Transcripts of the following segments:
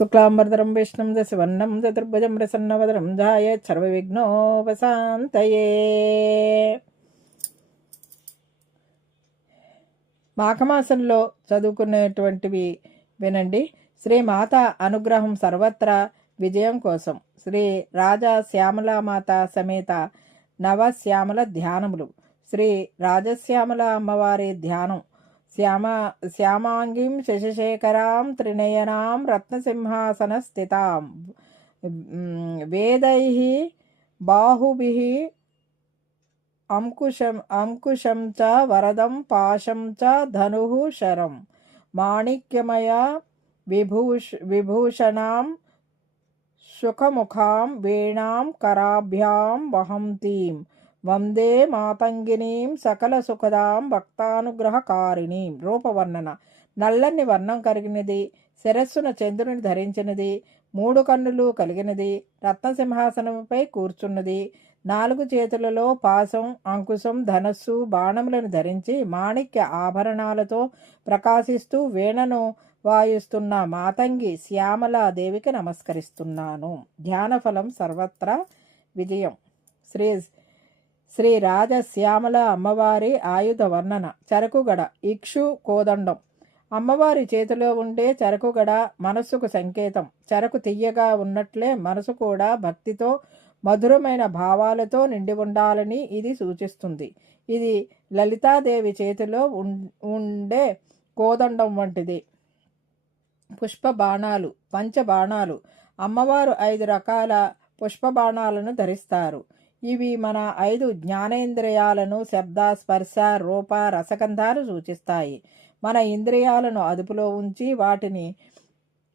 శుక్లాంబరధరం విష్ణుం దశవర్ణం చతుర్భుజం ప్రసన్నవదనం ధ్యాయేత్ సర్వవిఘ్నోపశాంతయే. మాఘమాసంలో చదువుకునేటువంటివి వినండి. శ్రీ మాత అనుగ్రహం సర్వత్రా విజయం కోసం శ్రీ రాజా శ్యామలామాత సమేత నవశ్యామల ధ్యానములు. శ్రీ రాజశ్యామల అమ్మవారి ధ్యానం. శ్యామాంగీం శశిశేఖరాం త్రినయనాం రత్నసింహాసన స్థితాం వేదైః బాహుభిః అంకుశం చ వరదం పాశం చ ధనుః శరం మాణిక్యమయ విభూషణాం సుఖముఖాం వీణాం కరాభ్యాం వహంతీం వందే మాతంగినీం సకల సుఖదాం భక్తానుగ్రహకారిణీం. రూపవర్ణన. నల్లని వర్ణం కలిగినది, శిరస్సున చంద్రుని ధరించినది, 3 కన్నులు కలిగినది, రత్నసింహాసనంపై కూర్చున్నది, 4 చేతులలో పాశం, అంకుశం, ధనస్సు, బాణములను ధరించి మాణిక్య ఆభరణాలతో ప్రకాశిస్తూ వీణను వాయిస్తున్న మాతంగి శ్యామలాదేవికి నమస్కరిస్తున్నాను. ధ్యానఫలం సర్వత్రా విజయం. శ్రీ రాజశ్యామల అమ్మవారి ఆయుధ వర్ణన. చెరకుగడ, ఇక్షు, కోదండం. అమ్మవారి చేతిలో ఉండే చెరకుగడ మనస్సుకు సంకేతం. చెరకు తియ్యగా ఉన్నట్లే మనసు కూడా భక్తితో మధురమైన భావాలతో నిండి ఉండాలని ఇది సూచిస్తుంది. ఇది లలితాదేవి చేతిలో ఉండే కోదండం వంటిది. పుష్పబాణాలు, పంచబాణాలు. అమ్మవారు 5 రకాల పుష్పబాణాలను ధరిస్తారు. ఇవి మన 5 జ్ఞానేంద్రియాలను శబ్ద, స్పర్శ, రూప, రసగంధాలు సూచిస్తాయి. మన ఇంద్రియాలను అదుపులో ఉంచి వాటిని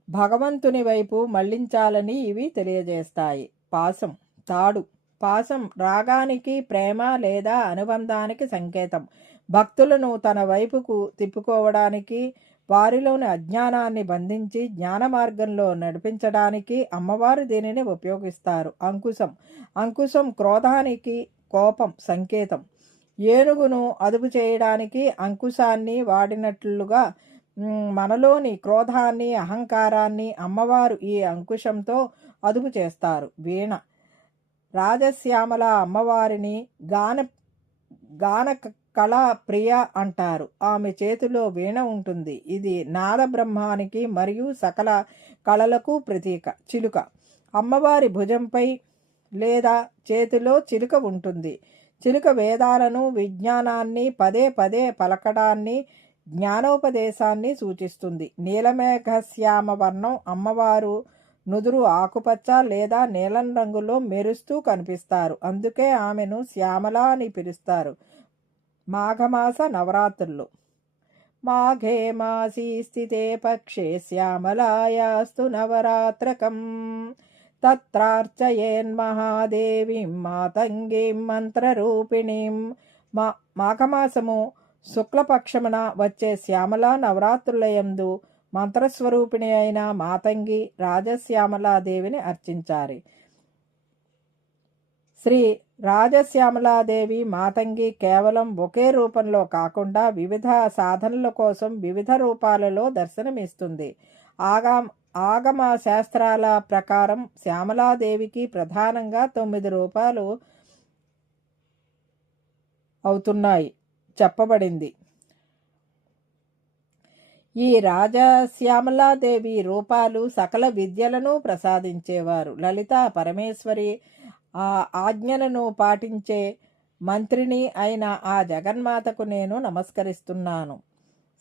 భగవంతుని వైపు మళ్లించాలని ఇవి తెలియజేస్తాయి. పాశం, తాడు. పాశం రాగానికి, ప్రేమ లేదా అనుబంధానికి సంకేతం. భక్తులను తన వైపుకు తిప్పుకోవడానికి, వారిలోని అజ్ఞానాన్ని బంధించి జ్ఞాన మార్గంలో నడిపించడానికి అమ్మవారు దీనిని ఉపయోగిస్తారు. అంకుశం. అంకుశం క్రోధానికి, కోపం సంకేతం. ఏనుగును అదుపు చేయడానికి అంకుశాన్ని వాడినట్లుగా మనలోని క్రోధాన్ని, అహంకారాన్ని అమ్మవారు ఈ అంకుశంతో అదుపు చేస్తారు. వీణ. రాజశ్యామల అమ్మవారిని గాన కళా ప్రియ అంటారు. ఆమె చేతిలో వీణ ఉంటుంది. ఇది నాద బ్రహ్మానికి మరియు సకల కళలకు ప్రతీక. చిలుక. అమ్మవారి భుజంపై లేదా చేతిలో చిలుక ఉంటుంది. చిలుక వేదాలను, విజ్ఞానాన్ని, పదే పదే పలకడాన్ని, జ్ఞానోపదేశాన్ని సూచిస్తుంది. నీలమేఘశ్యామ వర్ణం. అమ్మవారు నుదురు ఆకుపచ్చ లేదా నీలం రంగులో మెరుస్తూ కనిపిస్తారు. అందుకే ఆమెను శ్యామల అని పిలుస్తారు. మాఘమాస నవరాత్రులు. మాఘే మాసీ స్థితే పక్షే శ్యామలాయాస్తు నవరాత్రకం తత్రార్చయేన్మహాదేవీం మాతంగీం మంత్రరూపిణీం. మాఘమాసము శుక్లపక్షమున వచ్చే శ్యామల నవరాత్రులయందు మంత్రస్వరూపిణి అయిన మాతంగి రాజశ్యామలాదేవిని అర్చించారు. శ్రీ రాజశ్యామలాదేవి మాతంగి కేవలం ఒకే రూపంలో కాకుండా వివిధ సాధనల కోసం వివిధ రూపాలలో దర్శనమిస్తుంది. ఆగమ శాస్త్రాల ప్రకారం శ్యామలాదేవికి ప్రధానంగా 9 రూపాలు అవుతున్నాయి చెప్పబడింది. ఈ రాజశ్యామలాదేవి రూపాలు సకల విద్యలను ప్రసాదించేవారు. లలిత పరమేశ్వరి ఆజ్ఞలను పాటించే మంత్రిని అయిన ఆ జగన్మాతకు నేను నమస్కరిస్తున్నాను.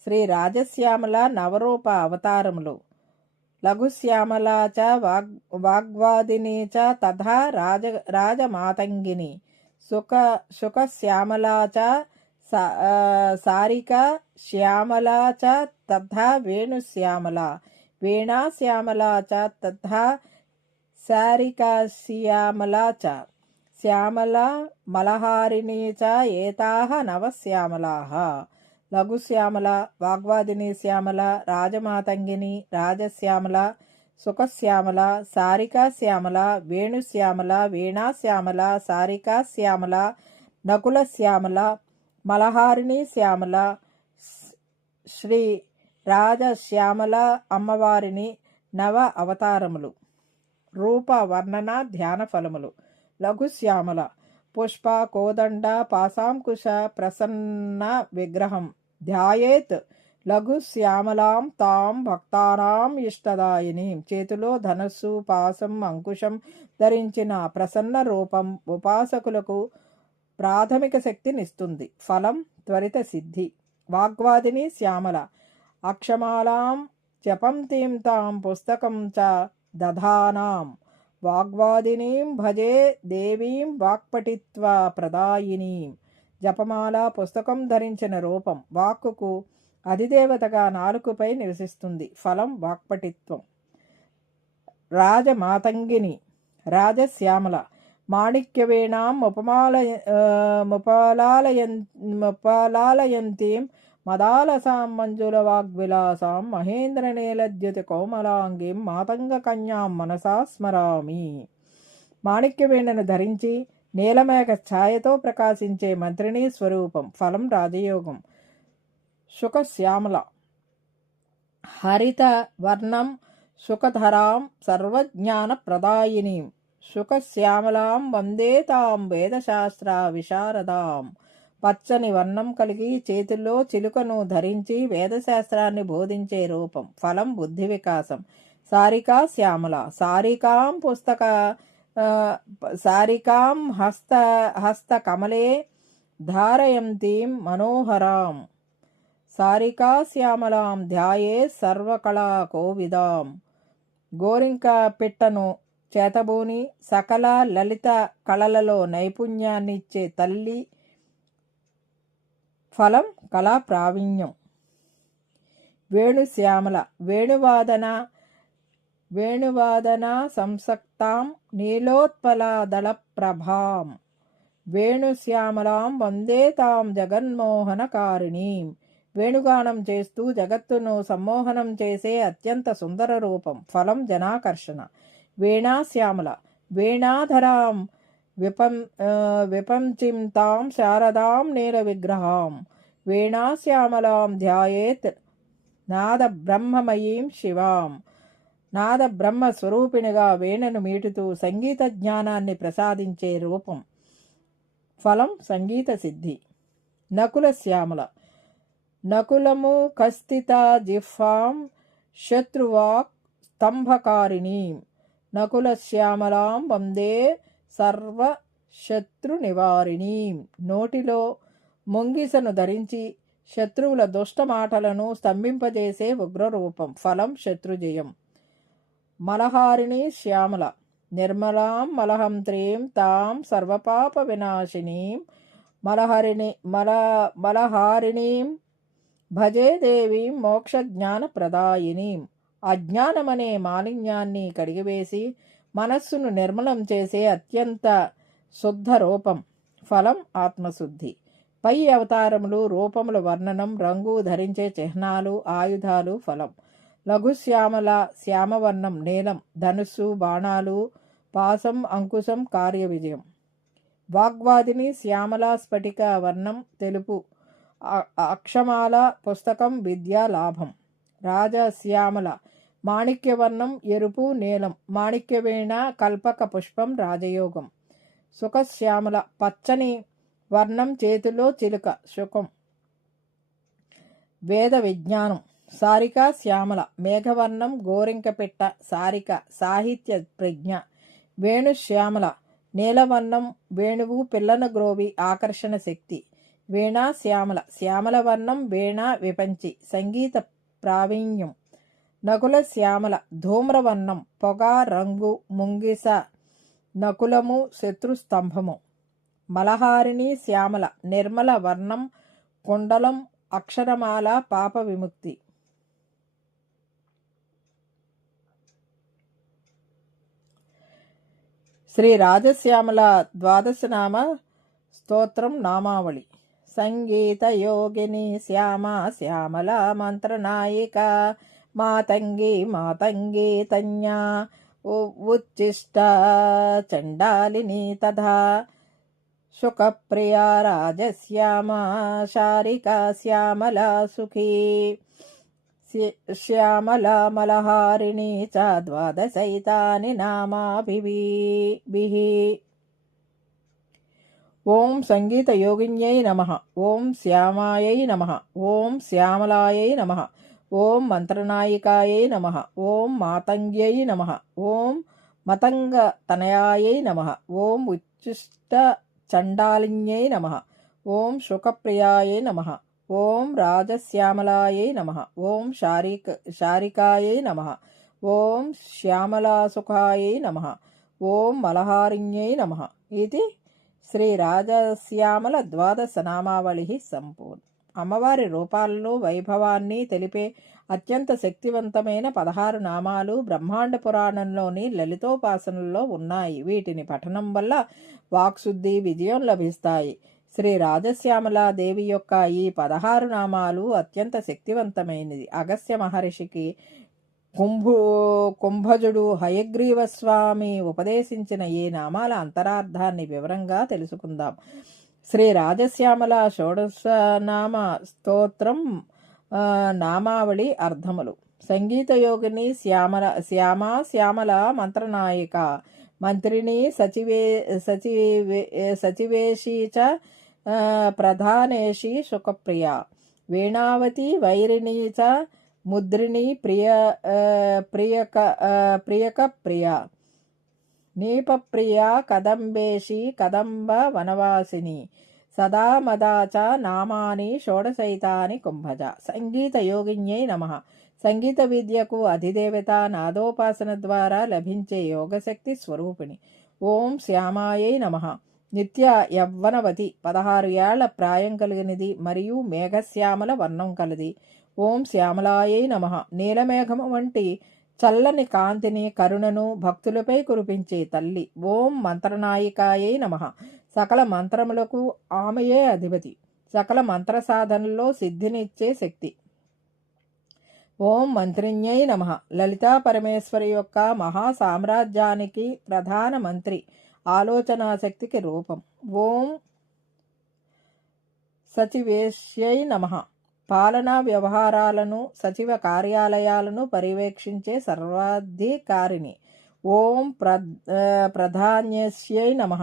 శ్రీ రాజశ్యామల నవరూప అవతారములు. లఘుశ్యామల చ వాగ్వాదిని చ తథా రాజమాతంగిని. సుఖశ్యామల చ సారిక శ్యామల చ తథా వేణుశ్యామల. వీణాశ్యామల చ తథా సారికాశ్యామల చ. శ్యామల మలహారిణి చ ఏతాః నవశ్యామలాః. లఘుశ్యామల, వాగ్వాదిని శ్యామల, రాజమాతంగిని, రాజశ్యామల, సుఖశ్యామల, సారికాశ్యామల, వేణుశ్యామల, వీణాశ్యామల, సారికాశ్యామల, నకులశ్యామల, మలహారిణి శ్యామల. శ్రీ రాజశ్యామల అమ్మవారిని నవ అవతారములు. రూప వర్ణన ధ్యాన ఫలములు. లఘుశ్యామల పుష్ప కోదండ పాశాంకుశ ప్రసన్న విగ్రహం ధ్యాయేత్ లఘుశ్యామలాం తాం భక్తానాం ఇష్టదాయిని. చేతిలో ధనస్సు పాశం అంకుశం ధరించిన ప్రసన్న రూపం ఉపాసకులకు ప్రాథమిక శక్తినిస్తుంది. ఫలం త్వరిత సిద్ధి. వాగ్వాదిని శ్యామల అక్షమాలాం జపంతీం తాం పుస్తకం చ దధానాం వాగ్వాదినీం భజే దేవీం వాక్పటిత్వ ప్రదాయినీం. జపమాల పుస్తకం ధరించిన రూపం వాక్కుకు అధిదేవతగా నాలుకపై నివసిస్తుంది. ఫలం వాక్పటిత్వం. రాజమాతంగిని రాజశ్యామల మాణిక్యవేణాం ముపలాలయంతీం మదాలసాం మంజుల వాగ్విలాసాం మహేంద్రనీలద్యుతి కోమలాంగిం మాతంగ కన్యాం మనసా స్మరామి. మాణిక్యవేణను ధరించి నీలమేఘ ఛాయతో ప్రకాశించే మంత్రిణీ స్వరూపం. ఫలం రాజయోగం. శుకశ్యామల హరిత వర్ణం శుకధరాం సర్వజ్ఞాన ప్రదాయినీం. శుకశ్యామలాం వందే తాం వేదశాస్త్ర విశారదాం. పచ్చని వర్ణం కలిగి చేతుల్లో చిలుకను ధరించి వేదశాస్త్రాన్ని బోధించే రూపం. ఫలం బుద్ధి వికాసం. సారికా శ్యామల సారికాం హస్తకమలే ధారయంతీం మనోహరాం. సారికా శ్యామలాం ధ్యాయే సర్వకళా కోవిదాం. గోరింక పిట్టను చేతబూని సకల లలిత కళలలో నైపుణ్యాన్నిచ్చే తల్లి. ఫలం కళా ప్రావీణ్యం. వేణుశ్యామల వేణువాదన సంసక్తాం నీలోత్పలదళ ప్రభాం. వేణుశ్యామలాం వందే తాం జగన్మోహనకారిణీం. వేణుగానం చేస్తూ జగత్తును సమ్మోహనం చేసే అత్యంత సుందర రూపం. ఫలం జనాకర్షణ. వీణాశ్యామల వీణాధరాం విపంచిం తాం శారదాం నీల విగ్రహాం. వీణాశ్యామలాం ధ్యాయేత్ నాద బ్రహ్మమయీం శివాం. నాద బ్రహ్మ స్వరూపిణిగా వీణను మీటుతూ సంగీత జ్ఞానాన్ని ప్రసాదించే రూపం. ఫలం సంగీత సిద్ధి. నకుల శ్యామల నకులము కస్థిత జిహ్వాం శత్రువాక్ స్తంభకారిణీం. నకుల శ్యామలాం వందే సర్వ శత్రు నివారిణీం. నోటిలో ముంగిసను ధరించి శత్రువుల దుష్ట మాటలను స్తంభింపజేసే ఉగ్రరూపం. ఫలం శత్రుజయం. మలహారిణి శ్యామల నిర్మలాం మలహంత్రీం తాం సర్వపాప వినాశినీం. మలహారిణీం భజే దేవీం మోక్షజ్ఞాన ప్రదాయినీం. అజ్ఞానమనే మాలిన్యాన్ని కడిగివేసి మనస్సును నిర్మలం చేసే అత్యంత శుద్ధ రూపం. ఫలం ఆత్మశుద్ధి. పై అవతారములు రూపముల వర్ణనం రంగు ధరించే చిహ్నాలు ఆయుధాలు. ఫలం లఘుశ్యామల శ్యామవర్ణం నీలం ధనుస్సు బాణాలు పాశం అంకుశం కార్య విజయం. వాగ్వాదిని శ్యామల స్ఫటిక వర్ణం తెలుపు అక్షమాల పుస్తకం విద్యా లాభం. రాజశ్యామల మాణిక్యవర్ణం ఎరుపు నీలం మాణిక్యవేణ కల్పక పుష్పం రాజయోగం. సుఖశ్యామల పచ్చని వర్ణం చేతిలో చిలుక శుకం వేద విజ్ఞానం. సారిక శ్యామల మేఘవర్ణం గోరింక పిట్ట సారిక సాహిత్య ప్రజ్ఞ. వేణుశ్యామల నీలవర్ణం వేణువు పిల్లను గ్రోవి ఆకర్షణ శక్తి. వీణా శ్యామల శ్యామల వర్ణం వీణ విపంచి సంగీత ప్రావీణ్యం. నకుల శ్యామల ధూమ్రవర్ణం పొగ రంగు ముంగిస నకులము శత్రుస్తంభము. మలహారిణి శ్యామల నిర్మల వర్ణం కుండలం అక్షరమాల పాప విముక్తి. శ్రీ రాజశ్యామల ద్వాదశనామ స్తోత్రం నామావళి. సంగీత యోగిని శ్యామ శ్యామల మంత్రనాయిక మాతంగి మాతంగి తన్యా ఉచ్చిష్ట చండాలిని తథా శుకప్రియా రాజశ్యామ శారికా శ్యామల సుఖీ. శ్యామలామలహారిణీ చ ద్వాదశైతాని నామాభిః. ఓం సంగీత యోగిన్యై నమః. ఓం శ్యామాయై నమః. ఓం శ్యామలాయై నమః. ఓం మంత్రనాయికాయై నమః. ఓం మాతంగ్యై నమః. ఓం మతంగ తనయాయై నమః. ఓం ఉచ్చిష్ట చండాలిన్యై నమః. ఓం శుకప్రియాయై నమః. ఓం రాజశ్యామలాయై నమః. ఓం శారికాయై నమః. ఓం శ్యామలాసుఖాయై నమః. ఓం మలహారిణ్యై నమః. ఇది శ్రీ రాజశ్యామల ద్వాదశ నామావళి సంపూర్ణ. అమ్మవారి రూపాలను వైభవాన్ని తెలిపే అత్యంత శక్తివంతమైన 16 నామాలు బ్రహ్మాండ పురాణంలోని లలితోపాసనలో ఉన్నాయి. వీటిని పఠనం వల్ల వాక్శుద్ధి, విజయం లభిస్తాయి. శ్రీ రాజశ్యామల దేవి యొక్క ఈ 16 నామాలు అత్యంత శక్తివంతమైనది. అగస్త్య మహర్షికి కుంభజుడు హయగ్రీవస్వామి ఉపదేశించిన ఈ నామాల అంతరార్థాన్ని వివరంగా తెలుసుకుందాం. శ్రీ రాజశ్యామల షోడశనామ స్తోత్రం నామావళి అర్థములు. సంగీత యోగిని శ్యామల మంత్రనాయిక, మంత్రిని సచివేశీ చ ప్రధానేషి సుఖప్రియ, వీణావతి వైరిణీ చ ముద్రిణి ప్రియక ప్రియ, నీపప్రియ కదంబేషి కదంబ వనవాసిని, సదా మదా చ నామాని షోడశైతాని కుంభజ. సంగీత యోగిన్యై నమః. సంగీత విద్యకు అధిదేవత, నాదోపాసన ద్వారా లభించే యోగశక్తి స్వరూపిణి. ఓం శ్యామాయై నమః. నిత్య యవ్వనవతి, 16 ఏళ్ల ప్రాయం కలిగినది మరియు మేఘశ్యామల వర్ణం కలది. ఓం శ్యామలాయై నమః. నీలమేఘము వంటి చల్లని కాంతిని, కరుణను భక్తులపై కురిపించే తల్లి. ఓం మంత్రనాయికాయై నమః. సకల మంత్రములకు ఆమెయే అధిపతి. సకల మంత్ర సాధనలో సిద్ధినిచ్చే శక్తి. ఓం మంత్రిణ్యై నమః. లలితా పరమేశ్వరి యొక్క మహా సామ్రాజ్యానికి ప్రధాన మంత్రి, ఆలోచనా శక్తికి రూపం. ఓం సచివేశ్యై నమః. పాలనా వ్యవహారాలను, సచివ కార్యాలయాలను పర్యవేక్షించే సర్వాధికారిణి. ఓం ప్రధాన్యస్యై నమః.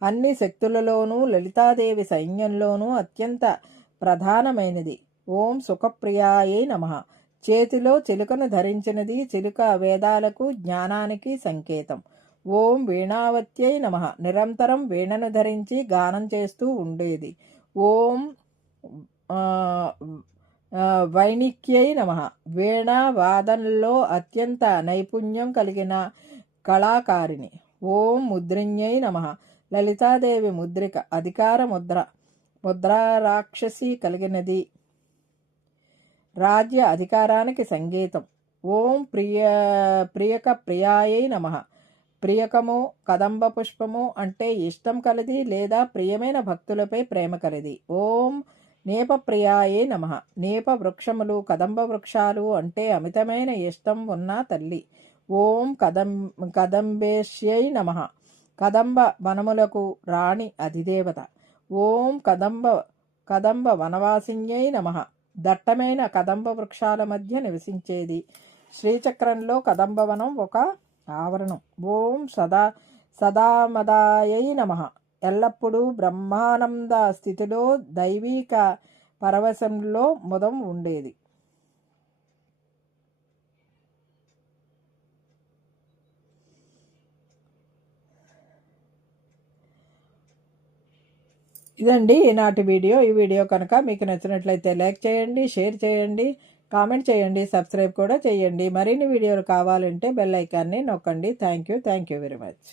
అన్ని శక్తులలోనూ, లలితాదేవి సైన్యంలోనూ అత్యంత ప్రధానమైనది. ఓం సుఖప్రియాయై నమః. చేతిలో చిలుకను ధరించినది. చిలుక వేదాలకు, జ్ఞానానికి సంకేతం. ఓం వీణావత్యై నమః. నిరంతరం వీణను ధరించి గానం చేస్తూ ఉండేది. ఓం వైణిక్యై నమః. వీణా వాదనలో అత్యంత నైపుణ్యం కలిగిన కళాకారిణి. ఓం ముద్రిణ్యై నమః. లలితాదేవి ముద్రిక, అధికార ముద్రా రాక్షసి కలిగినది. రాజ్య అధికారానికి సంగీతం. ఓం ప్రియక ప్రియాయై నమః. ప్రియకము, కదంబ పుష్పము అంటే ఇష్టం కలది లేదా ప్రియమైన భక్తులపై ప్రేమ కలది. ఓం నేపప్రియాయే నమః. నేప వృక్షములు, కదంబ వృక్షాలు అంటే అమితమైన ఇష్టం ఉన్న తల్లి. ఓం కదంబేశ్యై నమః. కదంబ వనములకు రాణి, అధిదేవత. ఓం కదంబ వనవాసిన్యై నమః. దట్టమైన కదంబ వృక్షాల మధ్య నివసించేది. శ్రీచక్రంలో కదంబవనం ఒక ఆవరణం. ఓం సదామదాయై నమః. ఎల్లప్పుడూ బ్రహ్మానంద స్థితిలో, దైవీక పరవశంలో ముదం ఉండేది. ఇదండి ఈనాటి వీడియో. ఈ వీడియో కనుక మీకు నచ్చినట్లయితే లైక్ చేయండి, షేర్ చేయండి, కామెంట్ చేయండి, సబ్స్క్రైబ్ కూడా చేయండి. మరిన్ని వీడియోలు కావాలంటే బెల్ ఐకాన్ని నొక్కండి. Thank you very much.